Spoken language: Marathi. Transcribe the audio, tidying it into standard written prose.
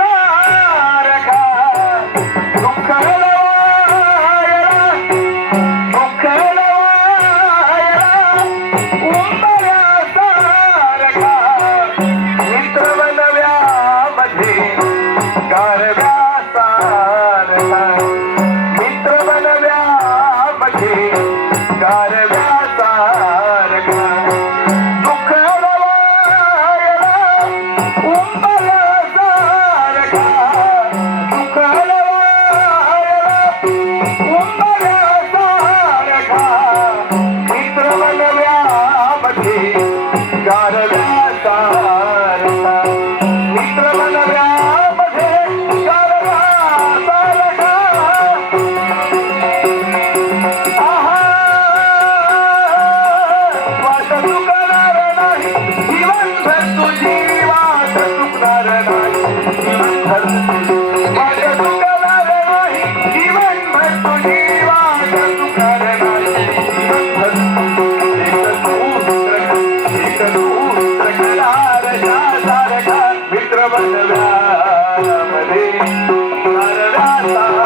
उंबऱ्यासारखा दुःख लवायला उंबऱ्यासारखा मित्र बनव्यामध्ये गारव्यासारखा मित्र बनव्यामध्ये गारव्यासारखा दुःख लवायला उंबऱ्यासारखा दुःख लवायला उंबऱ्यासारखा मित्र बनव्यामध्ये गारव्यासारखा मित्र बनव्यामध्ये गारव्यासारखा आहा वाट चुकणार नाही जीवनभर तुझी वाट चुकणार नाही जीवनभर वाट चुकणार नाही जीवनभर तुझी वाट चुकणार नाही जीवनभर एक सूत्र करारच्या सारखा मित्र बनव्यामध्ये गारव्यासारखा